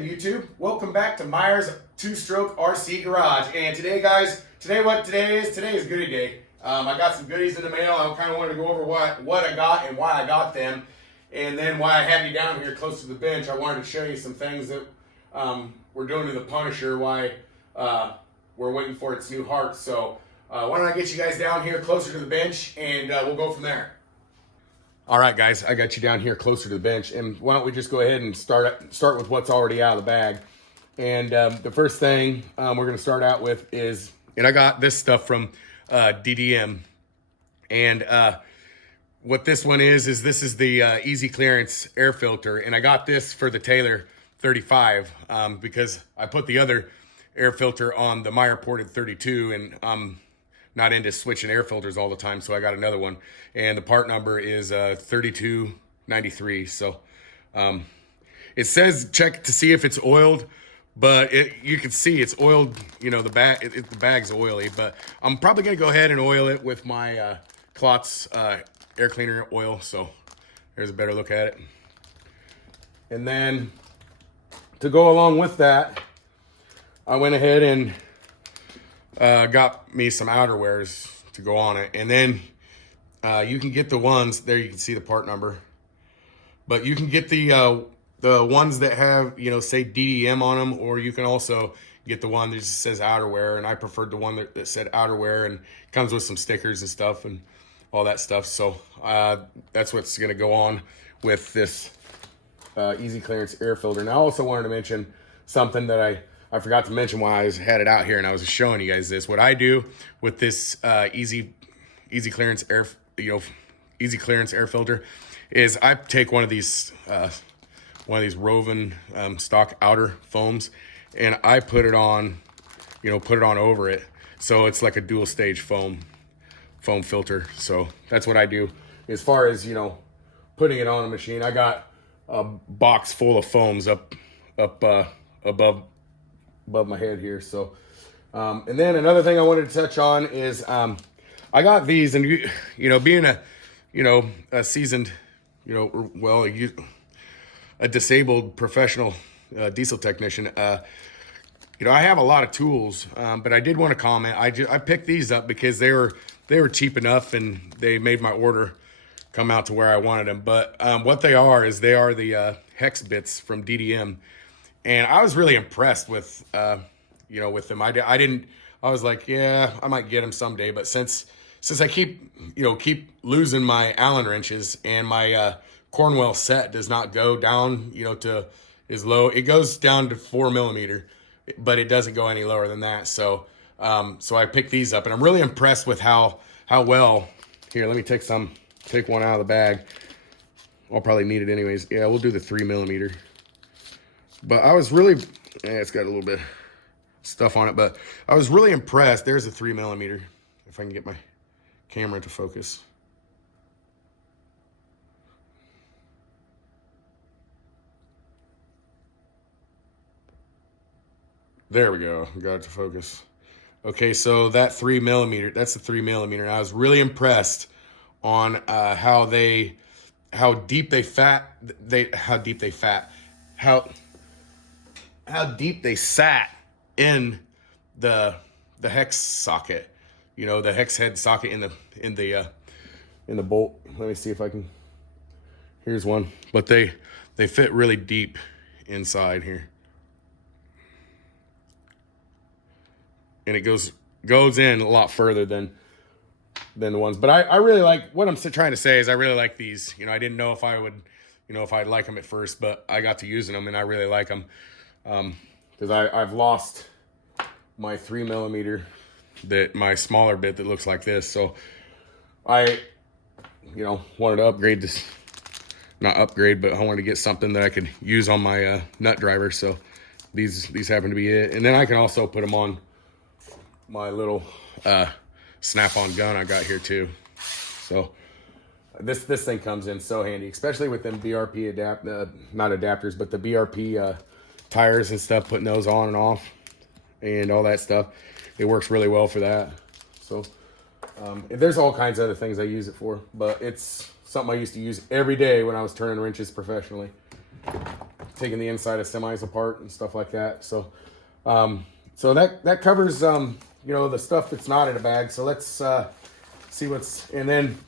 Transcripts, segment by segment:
again, YouTube. Welcome back to Myers Two-Stroke RC Garage. And today, guys, today is goodie day. I got some goodies in the mail. I kind of wanted to go over what I got and why I got them. And then why I had you down here close to the bench, I wanted to show you some things that we're doing to the Punisher, why we're waiting for its new heart. So why don't I get you guys down here closer to the bench, and we'll go from there. All right, guys, I got you down here closer to the bench, and why don't we just go ahead and start with what's already out of the bag. And the first thing we're going to start out with is, and I got this stuff from DVM, and what this one is this is the easy clearance air filter, and I got this for the Taylor 35 because I put the other air filter on the Meyer ported 32, and I'm not into switching air filters all the time, so I got another one, and the part number is 3293. So it says check to see if it's oiled, but you can see it's oiled. You know, the bag's oily, but I'm probably gonna go ahead and oil it with my Klotz air cleaner oil. So there's a better look at it. And then to go along with that, I went ahead and got me some outerwears to go on it. And then you can get the ones, there you can see the part number, but you can get the ones that have, you know, say DDM on them, or you can also get the one that just says outerwear. And I preferred the one that said outerwear, and comes with some stickers and stuff and all that stuff. So that's what's going to go on with this easy clearance air filter. And I also wanted to mention something that I forgot to mention while I had it out here, and I was showing you guys this. What I do with this easy clearance air filter is I take one of these Rovan stock outer foams, and I put it on over it, so it's like a dual stage foam filter. So that's what I do as far as, you know, putting it on a machine. I got a box full of foams up above my head here. So and then another thing I wanted to touch on is I got these, and you know, being a seasoned, a disabled professional diesel technician, you know, I have a lot of tools, but I did want to comment. I picked these up because they were cheap enough, and they made my order come out to where I wanted them. But what they are the hex bits from DDM. And I was really impressed with, with them. I was like, yeah, I might get them someday. But since I keep losing my Allen wrenches, and my Cornwell set does not go down, to as low. It goes down to 4 millimeter, but it doesn't go any lower than that. So, so I picked these up, and I'm really impressed with how well. Here, let me take one out of the bag. I'll probably need it anyways. Yeah, we'll do the 3 millimeter. But I was really, it's got a little bit of stuff on it, but I was really impressed. There's a 3 millimeter, if I can get my camera to focus. There we go, got it to focus. Okay, so that 3 millimeter, that's the 3 millimeter. And I was really impressed on how deep they sat in the hex socket, the hex head socket in the bolt. Let me see if I can. Here's one, but they fit really deep inside here, and it goes in a lot further than the ones. But I really like, what I'm trying to say is I really like these. I didn't know if I would, if I'd like them at first, but I got to using them, and I really like them. Because I've lost my 3 millimeter, my smaller bit that looks like this. So I, wanted to upgrade this, not upgrade, but I wanted to get something that I could use on my nut driver. So these happen to be it. And then I can also put them on my little snap-on gun I got here too. So this thing comes in so handy, especially with them BRP not adapters, but the BRP tires and stuff, putting those on and off and all that stuff. It works really well for that. So there's all kinds of other things I use it for, but it's something I used to use every day when I was turning wrenches professionally. taking the inside of semis apart and stuff like that. So, so that covers you know, the stuff that's not in a bag. So let's see what's, and then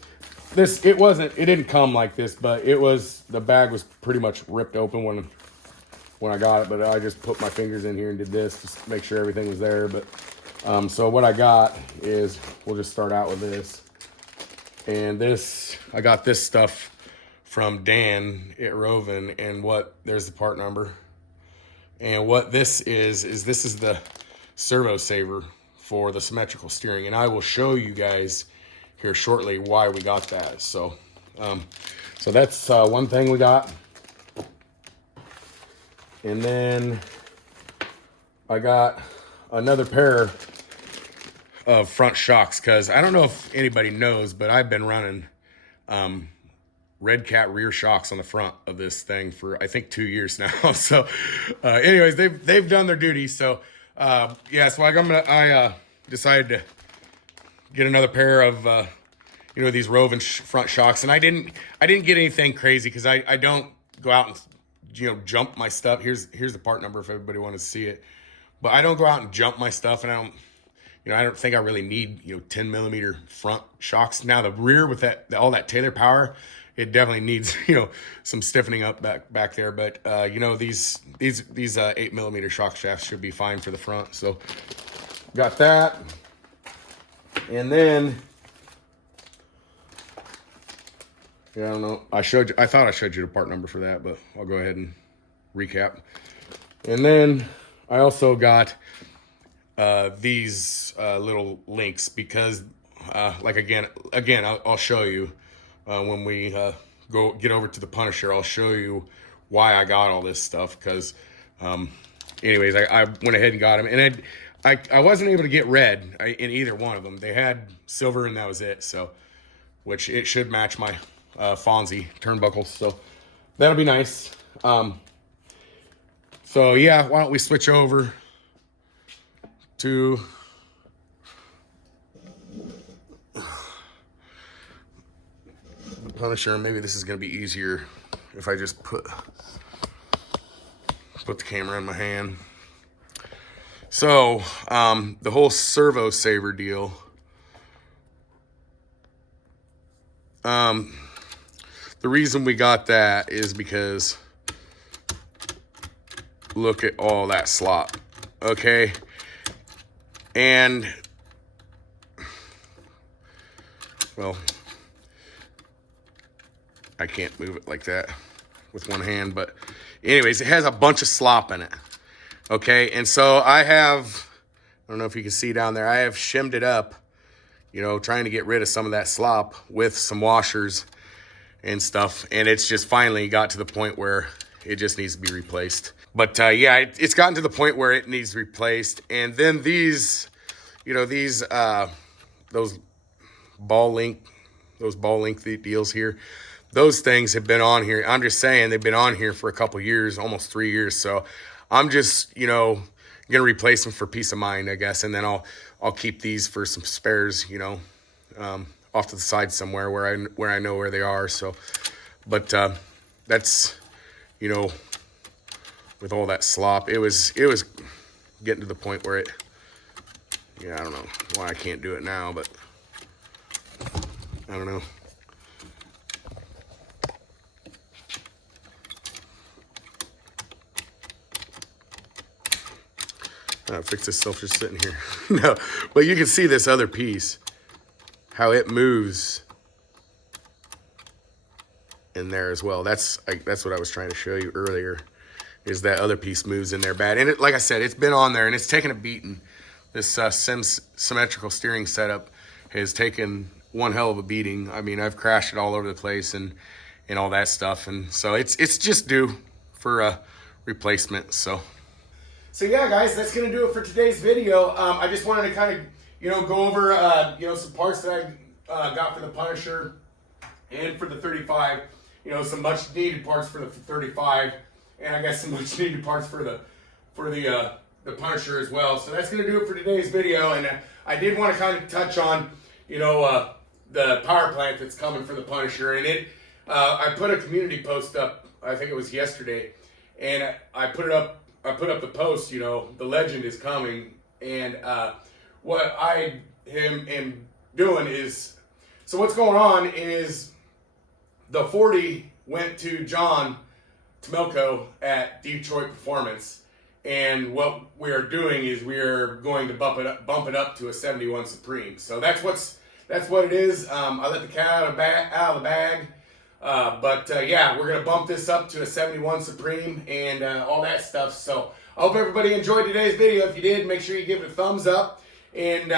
this, it didn't come like this, but the bag was pretty much ripped open when I got it, but I just put my fingers in here and did this just to make sure everything was there. But so what I got is, we'll just start out with this. And this, I got this stuff from Dan at Rovan, and there's the part number. And what this is this is the servo saver for the symmetrical steering. And I will show you guys here shortly why we got that. So, so that's one thing we got. And then I got another pair of front shocks, because I don't know if anybody knows, but I've been running Red Cat rear shocks on the front of this thing for I think 2 years now. So anyways, they've done their duty. So yeah, so I decided to get another pair of you know, these Rovan front shocks. And I didn't get anything crazy, because I don't go out and, you know, jump my stuff. Here's the part number if everybody wants to see it. But I don't go out and jump my stuff, and I don't think I really need, you know, 10 millimeter front shocks. Now the rear with all that Taylor power, it definitely needs, you know, some stiffening up back there. But you know, these 8 millimeter shock shafts should be fine for the front. So got that, and then yeah, I don't know. I thought I showed you the part number for that, but I'll go ahead and recap. And then I also got these little links, because like again I'll show you when we get over to the Punisher. I'll show you why I got all this stuff, because anyways, I went ahead and got them, and I wasn't able to get red in either one of them. They had silver, and that was it. So, which it should match my Fonzie turnbuckles, so that'll be nice. So yeah, why don't we switch over to the Punisher. Maybe this is going to be easier if I just put the camera in my hand. So the whole servo saver deal, the reason we got that is because look at all that slop, okay? And, well, I can't move it like that with one hand, but anyways, it has a bunch of slop in it, okay? And so I don't know if you can see down there, I have shimmed it up, you know, trying to get rid of some of that slop with some washers and stuff, and it's just finally got to the point where it just needs to be replaced. But yeah, it's gotten to the point where it needs replaced. And then these, you know, those ball link deals here, those things have been on here. I'm just saying, they've been on here for a couple years, almost 3 years. So I'm just, you know, gonna replace them for peace of mind, I guess. And then I'll keep these for some spares, you know, off to the side somewhere where I know where they are. So, but that's, you know, with all that slop, it was getting to the point where yeah, I don't know why I can't do it now, but I don't know. I'll fix this stuff just sitting here. No, but you can see this other piece, how it moves in there as well. That's what I was trying to show you earlier, is that other piece moves in there bad. And like I said, it's been on there and it's taken a beating. This symmetrical steering setup has taken one hell of a beating. I mean, I've crashed it all over the place and all that stuff. And so it's just due for a replacement. So yeah, guys, that's going to do it for today's video. I just wanted to kind of, you know, go over, you know, some parts that I got for the Punisher and for the 35. You know, some much needed parts for the 35, and I got some much needed parts for the Punisher as well. So that's going to do it for today's video. And I did want to kind of touch on, you know, the power plant that's coming for the Punisher. And I put a community post up, I think it was yesterday, and I put it up. I put up the post. You know, the legend is coming, and what I am doing is, so what's going on is the 40 went to John Tomilko at Detroit Performance, and what we are doing is we are going to bump it up to a 71 Supreme. So that's what it is. I let the cat out of the bag. Yeah, we're gonna bump this up to a 71 Supreme and all that stuff. So I hope everybody enjoyed today's video. If you did, make sure you give it a thumbs up. And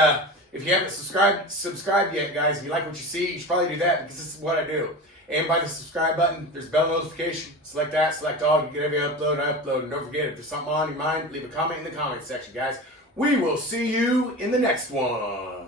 if you haven't subscribed yet, guys, if you like what you see, you should probably do that, because this is what I do. And by the subscribe button, there's bell notification. Select that, select all. You get every upload I upload. And don't forget, if there's something on your mind, leave a comment in the comment section, guys. We will see you in the next one.